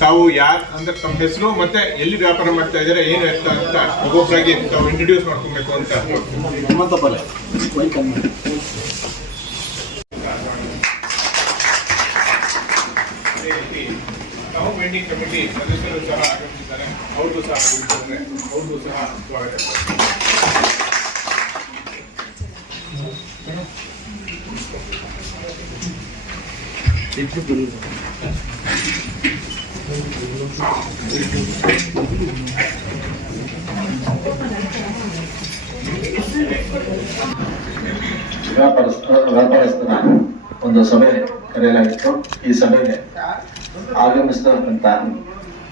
ತಾವು ಯಾರ್ ಅಂದ್ರೆ ತಮ್ಮ ಹೆಸರು ಮತ್ತೆ ಎಲ್ಲಿ ವ್ಯಾಪಾರ ಮಾಡ್ತಾ ಇದ್ದಾರೆ ಏನು ಎತ್ತ ಅಂತ ಒಬ್ಬೊಬ್ಬರಾಗಿ ತಾವು ಇಂಟ್ರೊಡ್ಯೂಸ್ ಮಾಡ್ಕೊಬೇಕು ಅಂತ. ನಾವು ವೆಂಡಿಂಗ್ ಕಮಿಟಿ ಸದಸ್ಯರು ಸಹ ಆಗಮಿಸಿದ್ದಾರೆ. ಅವ್ರಿಗೂ ಸಹ ಅವರು ಅವ್ರಿಗೂ ಸಹ ಸ್ವಾಗತ. ವ್ಯಾಪಾರಸ್ಥರ ಒಂದು ಸಭೆ ಕರೆಯಲಾಗಿತ್ತು. ಈ ಸಭೆಗೆ ಆಗಮಿಸಿದಂತ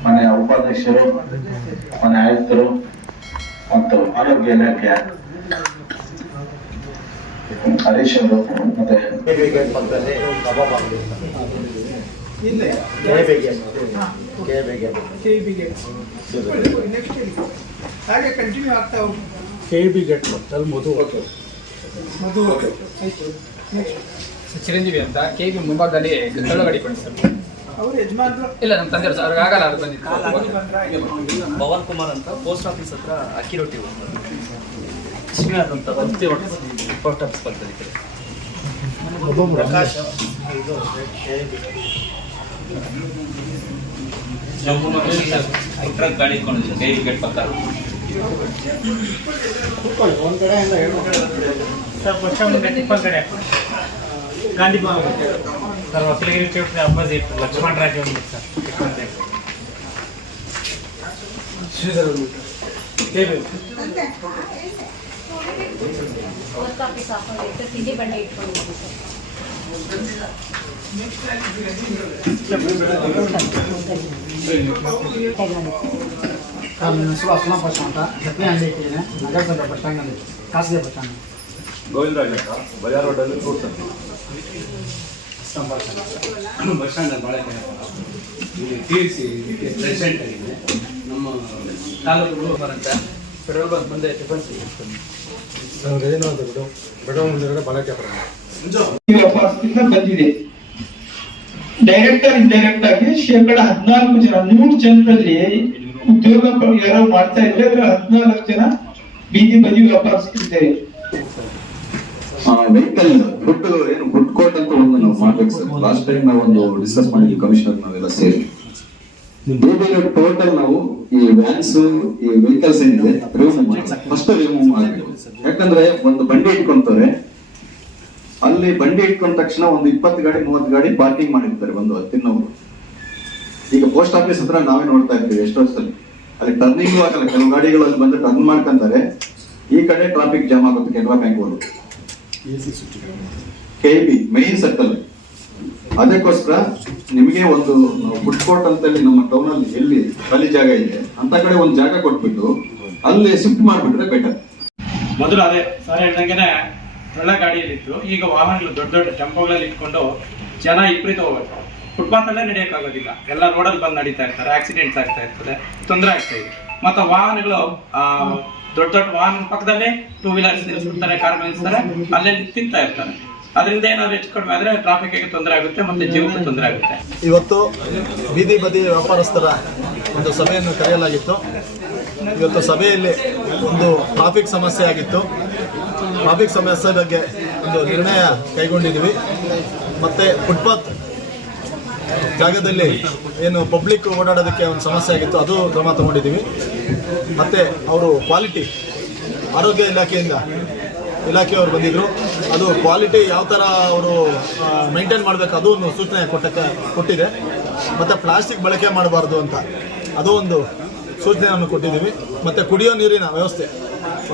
ಮನೆಯ ಉಪಾಧ್ಯಕ್ಷರು, ಮನೆ ಆಯುಕ್ತರು ಮತ್ತು ಆರೋಗ್ಯ ಇಲಾಖೆಯ ಹರೀಶ್ ಅವರು ಮತ್ತೆ ಹಾಗೆ ಕಂಟಿನ್ಯೂ ಆಗ್ತಾ ಹೋಗಿ K B gate Madhu. Madhu. ಆಯ್ತು. ನೆಕ್ಸ್ಟ್ ಚಿರಂಜೀವಿ ಅಂತ ಕೆ ಬಿ ಮುಂಭಾಗದಲ್ಲಿ ಗದ್ದಲ ಗಾಡಿ ಸರ್ ಅವ್ರ ಯಜಮಾನ್ರು? ಇಲ್ಲ ನಮ್ಮ ತಂದೆ ಸರ್ ಅವ್ರಿಗೆ ಆಗಲ್ಲ ಅವ್ರು ಪವನ್ ಕುಮಾರ್ ಅಂತ ಪೋಸ್ಟ್ ಆಫೀಸ್ ಹತ್ರ ಅಕ್ಕಿ ರೊಟ್ಟಿ ಶ್ರೀನಾಥ್ ಅಂತ ಪೋಸ್ಟ್ ಆಫೀಸ್ ಪಕ್ಕದಲ್ಲಿ. ಪ್ರಕಾಶ್ ಇದು ಟ್ರಕ್ ಗಾಡಿ ಇಟ್ಕೊಂಡಿದ್ದೀನಿ ಕೈ ವಿಕೆಟ್ ಪಕ್ಕ ಸರ್ ಬಸ್ ಸ್ಟ್ಯಾಂಡ್ ಟಿಪ್ಪನ್ ಕಡೆ ಗಾಂಧಿ ಭವನ ಸರ್ ಹೊಸಲಗಿರಿ ಚೌಕ್ ಅಪೋಸಿಟ್ ಲಕ್ಷ್ಮಣ್ ರಾಜ್ ಒಂದು ಸರ್ ಟಿಪ್ಪನ್ ಕಡೆ. ಓರ್ ಕಾಫಿ ಸಾಕೊಂಡಿಟ್ಟು ತಿಂಡಿ ಬಂಡೆ ಇಟ್ಕೊಂಡಿದ್ದೀವಿ ಸರ್ ಸರ್ ನನ್ನ ಹೆಸರು ಅಸ್ಲಂ ಬಸ್ ಅಂತ ಬಸ್ ಸ್ಟ್ಯಾಂಡ್ನಲ್ಲಿ ಖಾಸಗಿ ಬಸ್ ಸ್ಟ್ಯಾಂಡ್ ಗೋವಿಂದರಾಜ್ ಬಜಾರ್ ರೋಡಲ್ಲಿ ಫ್ರೂಟ್ಸ್ ಅಂತ ಬಸ್ ಸ್ಟ್ಯಾಂಡ್ ಭಾಳ ಟಿ ಸಿ ಪ್ರೆಸಿಡೆಂಟ್ ಆಗಿದೆ ನಮ್ಮ ತಾಲೂಕು ಅಂತ ಪೆಟ್ರೋಲ್ ಬಂಕ್ ಮುಂದೆ ಟಿಫನ್ ಸಿಗುತ್ತೆ ವ್ಯಾಪಾರದಿಂದ ಬಂದಿದೆ. ಡೈರೆಕ್ಟರ್ ಇಂಡೈರೆಕ್ಟ್ ಆಗಿ ಶೇಕಡ ಹದಿನಾಲ್ಕು ಜನ ನೂರು ಜನರಲ್ಲಿ ಉದ್ಯೋಗ ಯಾರು ಮಾಡ್ತಾ ಇದ್ರೆ ಅದ್ರ ಹದಿನಾಲ್ಕು ಜನ ಬೀದಿ ಬದಿ ವ್ಯಾಪಾರಿಸ್ತಿದ್ದಾರೆ ವೆಹಿಕಲ್ ಫುಡ್ ಏನು ಫುಡ್ ಕೋರ್ಟ್ ಅಂತ ಒಂದು ನಾವು ಮಾಡ್ಬೇಕು ಸರ್. ಲಾಸ್ಟ್ ಟೈಮ್ ನಾವು ಒಂದು ಡಿಸ್ಕಸ್ ಮಾಡಿದ್ವಿ ಕಮಿಷನರ್ ನಾವೆಲ್ಲ ಸೇರಿ. ಟೋಟಲ್ ನಾವು ಈ ವ್ಯಾನ್ಸ್, ಈ ವೆಹಿಕಲ್ಸ್ ಏನಿದೆ ರಿಮೂವ್ ಫಸ್ಟ್ ರಿಮೂವ್ ಮಾಡಬೇಕು. ಯಾಕಂದ್ರೆ ಒಂದು ಬಂಡಿ ಇಟ್ಕೊಂತಾರೆ ಅಲ್ಲಿ ಬಂಡಿ ಇಟ್ಕೊಂಡ ತಕ್ಷಣ ಒಂದು ಇಪ್ಪತ್ತು ಗಾಡಿ ಮೂವತ್ತು ಗಾಡಿ ಪಾರ್ಕಿಂಗ್ ಮಾಡಿರ್ತಾರೆ ಒಂದು ತಿನ್ನೋರು. ಈಗ ಪೋಸ್ಟ್ ಆಫೀಸ್ ಹತ್ರ ನಾವೇ ನೋಡ್ತಾ ಇರ್ತೀವಿ ಎಷ್ಟೋ ಸಲ ಅಲ್ಲಿ ಟರ್ನಿಂಗ್ ಆಗಲ್ಲ ಕೆಲವು ಗಾಡಿಗಳು ಅಲ್ಲಿ ಬಂದು ಟರ್ನ್ ಮಾಡ್ಕೊಂತಾರೆ. ಈ ಕಡೆ ಟ್ರಾಫಿಕ್ ಜಾಮ್ ಆಗುತ್ತೆ ಕೆನರಾ ಬ್ಯಾಂಕ್ ಅವರು ಕೆ ಬಿ ಮೇನ್ ಸರ್ಕಲ್ ಅದಕ್ಕೋಸ್ಕರ ನಿಮಗೆ ಒಂದು ಫುಡ್ ಕೋರ್ಟ್ ಅಂತ ಹೇಳಿ ನಮ್ಮ ಟೌನ್ ಅಲ್ಲಿ ಎಲ್ಲಿ ಖಾಲಿ ಜಾಗ ಇದೆ ಅಂತ ಕಡೆ ಒಂದು ಜಾಗ ಕೊಟ್ಬಿಟ್ಟು ಅಲ್ಲಿ ಶಿಫ್ಟ್ ಮಾಡಿಬಿಟ್ರೆ ಬೆಟರ್ ಮೊದಲು ಅದೇ ಸರ್ ಹೇಳ್ದಂಗೆನೆ ಒಳ್ಳೆ ಗಾಡಿಯಲ್ಲಿತ್ತು ಈಗ ವಾಹನಗಳು ದೊಡ್ಡ ದೊಡ್ಡ ಟೆಂಪೋಗಳಲ್ಲಿ ಇಟ್ಕೊಂಡು ಜನ ವಿಪರೀತ ಹೋಗ್ಬೇಕು ಫುಟ್ಪಾತ್ ಅಲ್ಲೇ ನಡೆಯೋಕ್ಕಾಗೋದಿಲ್ಲ ಎಲ್ಲ ರೋಡಲ್ಲಿ ಬಂದು ನಡೀತಾ ಇರ್ತಾರೆ. ಆಕ್ಸಿಡೆಂಟ್ಸ್ ಆಗ್ತಾ ಇರ್ತದೆ. ತೊಂದರೆ ಆಗ್ತಾ ಇದೆ. ಮತ್ತೆ ವಾಹನಗಳು ದೊಡ್ಡ ದೊಡ್ಡ ವಾಹನ ಪಕ್ಕದಲ್ಲೇ ಟೂ ವೀಲರ್ಸ್ ನಿಲ್ಲಿಸ್ಬಿಡ್ತಾರೆ ಕಾರ್ ನಿಲ್ಲಿಸ್ತಾರೆ ಅಲ್ಲೇ ತಿಂತಾ ಇರ್ತಾರೆ. ಅದರಿಂದ ಏನಾದ್ರು ಹೆಚ್ಚು ಕಡಿಮೆ ಆದ್ರೆ ಟ್ರಾಫಿಕ್ಗೆ ತೊಂದರೆ ಆಗುತ್ತೆ ಮತ್ತೆ ಜೀವಕ್ಕೆ ತೊಂದರೆ ಆಗುತ್ತೆ. ಇವತ್ತು ಬೀದಿ ಬದಿ ವ್ಯಾಪಾರಸ್ಥರ ಒಂದು ಸಭೆಯನ್ನು ಕರೆಯಲಾಗಿತ್ತು. ಇವತ್ತು ಸಭೆಯಲ್ಲಿ ಒಂದು ಟ್ರಾಫಿಕ್ ಸಮಸ್ಯೆ ಆಗಿತ್ತು. ಟ್ರಾಫಿಕ್ ಸಮಸ್ಯೆ ಬಗ್ಗೆ ಒಂದು ನಿರ್ಣಯ ಕೈಗೊಂಡಿದ್ದೀವಿ. ಮತ್ತು ಫುಟ್ಪಾತ್ ಜಾಗದಲ್ಲಿ ಏನು ಪಬ್ಲಿಕ್ ಓಡಾಡೋದಕ್ಕೆ ಒಂದು ಸಮಸ್ಯೆ ಆಗಿತ್ತು, ಅದು ಕ್ರಮ ತಗೊಂಡಿದ್ದೀವಿ. ಮತ್ತು ಅವರು ಕ್ವಾಲಿಟಿ ಆರೋಗ್ಯ ಇಲಾಖೆಯಿಂದ ಇಲಾಖೆಯವರು ಬಂದಿದ್ದರು ಅದು ಕ್ವಾಲಿಟಿ ಯಾವ ಥರ ಅವರು ಮೈಂಟೈನ್ ಮಾಡಬೇಕು ಅದು ಒಂದು ಸೂಚನೆ ಕೊಟ್ಟಕ್ಕೆ, ಕೊಟ್ಟಿದೆ. ಮತ್ತು ಪ್ಲಾಸ್ಟಿಕ್ ಬಳಕೆ ಮಾಡಬಾರ್ದು ಅಂತ ಅದು ಒಂದು ಸೂಚನೆಯನ್ನು ಕೊಟ್ಟಿದ್ದೀವಿ. ಮತ್ತು ಕುಡಿಯೋ ನೀರಿನ ವ್ಯವಸ್ಥೆ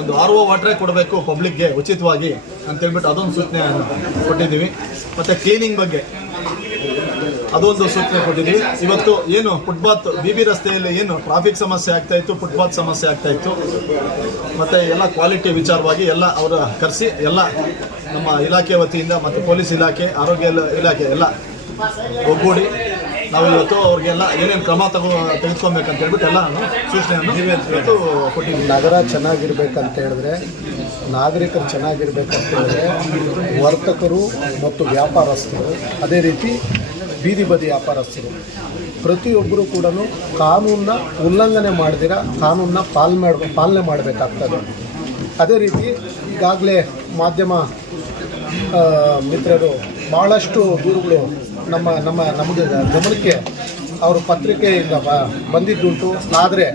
ಒಂದು ಆರ್ ಒ ವಾಟ್ರೇ ಕೊಡಬೇಕು ಪಬ್ಲಿಕ್ಗೆ ಉಚಿತವಾಗಿ ಅಂತ ಹೇಳ್ಬಿಟ್ಟು ಅದೊಂದು ಸೂಚನೆ ಕೊಟ್ಟಿದ್ದೀವಿ. ಮತ್ತು ಕ್ಲೀನಿಂಗ್ ಬಗ್ಗೆ ಅದೊಂದು ಸೂಚನೆ ಕೊಟ್ಟಿದ್ದೀವಿ. ಇವತ್ತು ಏನು ಫುಟ್ಪಾತ್ ಬಿ ಬಿ ರಸ್ತೆಯಲ್ಲಿ ಏನು ಟ್ರಾಫಿಕ್ ಸಮಸ್ಯೆ ಆಗ್ತಾ ಇತ್ತು, ಫುಟ್ಪಾತ್ ಸಮಸ್ಯೆ ಆಗ್ತಾ ಇತ್ತು. ಮತ್ತು ಎಲ್ಲ ಕ್ವಾಲಿಟಿ ವಿಚಾರವಾಗಿ ಎಲ್ಲ ಅವರ ಕರೆಸಿ ಎಲ್ಲ ನಮ್ಮ ಇಲಾಖೆ ವತಿಯಿಂದ ಮತ್ತು ಪೊಲೀಸ್ ಇಲಾಖೆ, ಆರೋಗ್ಯ ಇಲಾಖೆ ಎಲ್ಲ ಒಗ್ಗೂಡಿ ನಾವು ಇವತ್ತು ಅವ್ರಿಗೆಲ್ಲ ಏನೇನು ಕ್ರಮ ತಗೋ ತೆಗೆದುಕೊಬೇಕಂತ ಹೇಳ್ಬಿಟ್ಟು ಎಲ್ಲ ಸೂಚನೆ ಸೂಚನೆಯನ್ನು ಇವತ್ತು ಕೊಟ್ಟಿದ್ದೀವಿ ನಗರ ಚೆನ್ನಾಗಿರ್ಬೇಕಂತ ಹೇಳಿದ್ರೆ, ನಾಗರಿಕರು ಚೆನ್ನಾಗಿರ್ಬೇಕಂತ ಹೇಳಿದ್ರೆ, ವರ್ತಕರು ಮತ್ತು ವ್ಯಾಪಾರಸ್ಥರು, ಅದೇ ರೀತಿ ಬೀದಿ ಬದಿ ವ್ಯಾಪಾರಸ್ಥರು, ಪ್ರತಿಯೊಬ್ಬರು ಕೂಡ ಕಾನೂನನ್ನ ಉಲ್ಲಂಘನೆ ಮಾಡಿದಿರ, ಕಾನೂನನ್ನ ಪಾಲನೆ ಮಾಡ ಪಾಲನೆ ಮಾಡಬೇಕಾಗ್ತದೆ. ಅದೇ ರೀತಿ ಈಗಾಗಲೇ ಮಾಧ್ಯಮ ಮಿತ್ರರು ಭಾಳಷ್ಟು ದೂರುಗಳು ನಮ್ಮ ನಮ್ಮ ನಮಗೆ ಗಮನಕ್ಕೆ ಅವರು ಪತ್ರಿಕೆಯಿಂದ ಬಂದಿದ್ದುಂಟು. ಆದರೆ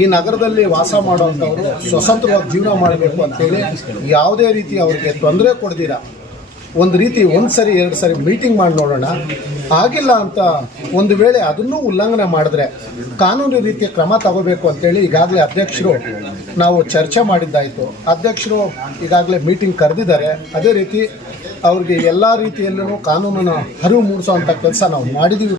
ಈ ನಗರದಲ್ಲಿ ವಾಸ ಮಾಡುವಂಥವರು ಸ್ವತಂತ್ರವಾಗಿ ಜೀವನ ಮಾಡಬೇಕು ಅಂತೇಳಿ ಯಾವುದೇ ರೀತಿ ಅವರಿಗೆ ತೊಂದರೆ ಕೊಡ್ದಿರ ಒಂದು ರೀತಿ ಒಂದು ಸರಿ, ಎರಡು ಸರಿ ಮೀಟಿಂಗ್ ಮಾಡಿ ನೋಡೋಣ. ಆಗಿಲ್ಲ ಅಂತ ಒಂದು ವೇಳೆ ಅದನ್ನೂ ಉಲ್ಲಂಘನೆ ಮಾಡಿದ್ರೆ ಕಾನೂನು ರೀತಿಯ ಕ್ರಮ ತಗೋಬೇಕು ಅಂತೇಳಿ ಈಗಾಗಲೇ ಅಧ್ಯಕ್ಷರು ನಾವು ಚರ್ಚೆ ಮಾಡಿದ್ದಾಯಿತು. ಅಧ್ಯಕ್ಷರು ಈಗಾಗಲೇ ಮೀಟಿಂಗ್ ಕರೆದಿದ್ದಾರೆ. ಅದೇ ರೀತಿ ಅವ್ರಿಗೆ ಎಲ್ಲ ರೀತಿಯಲ್ಲೂ ಕಾನೂನನ್ನು ಅರಿವು ಮೂಡಿಸುವಂಥ ಕೆಲಸ ನಾವು ಮಾಡಿದ್ದೀವಿ